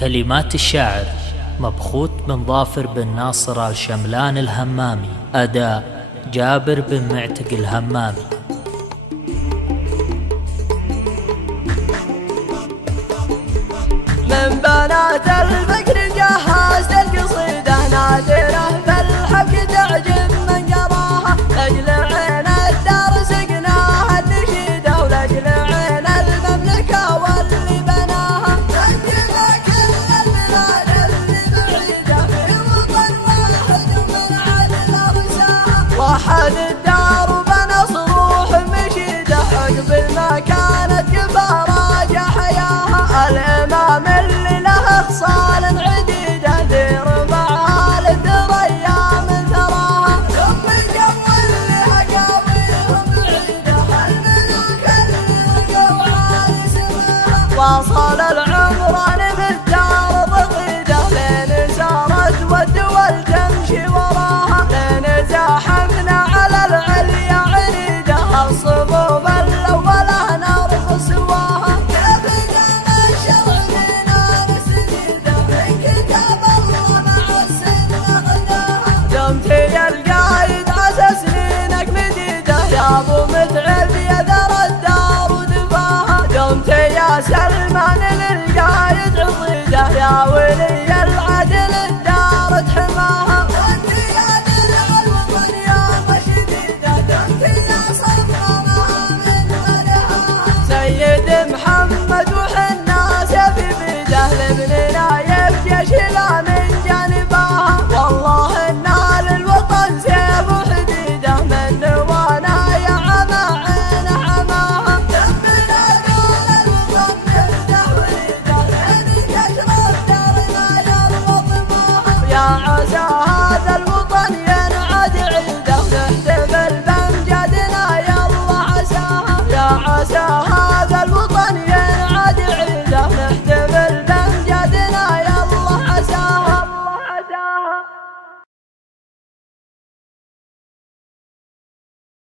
كلمات الشاعر مبخوت بن ظافر بن ناصر الشملان الهمامي. أداء جابر بن معتق الهمامي. من بنات الفكر جهزت القصيدة نادرة بالحق تعجب من قراها، لأجل عين الدار سقناها النشيدة ولأجل عين المملكة واللي بناها. سجل كل البلاد اللي بعيدة في وطن واحد ومن عدل أرساها، وحد الدار وبنى صروح مشيدة عقب ما كانت كفارة حياها. الإمام اللي له خصال عديدة دير معال الثريا من ثراها، ثم الجو اللي أقاويهم بعيدة الملوك اللي رقوا عالي سماها. واصل العمران بالدار ضغيدة لين سارت والدول تمشي وراها، لين زاحمنا على العليا عنيدة الصفوف الأولى نرخ سواها. دمت يا القايد عسى سنينك مديدة يا ابو متعب يا ذرى الدار ودفاها. دمت يا سلمان للقايد عضيدة يا ولي العدل الدار تحماها. دمت يا درع الوطن يا مشديدة، دمت يا صفرها من ولها. سيد محمد وحنا سيف بيده لابننا يبجى شلا من جانبها. والله إنا للوطن سيف وحديده من نوانا يا عمى عينه عماها. ربنا قال الوطن نفتح وليده لين يشرف دار ما يربط ماها، يا عساها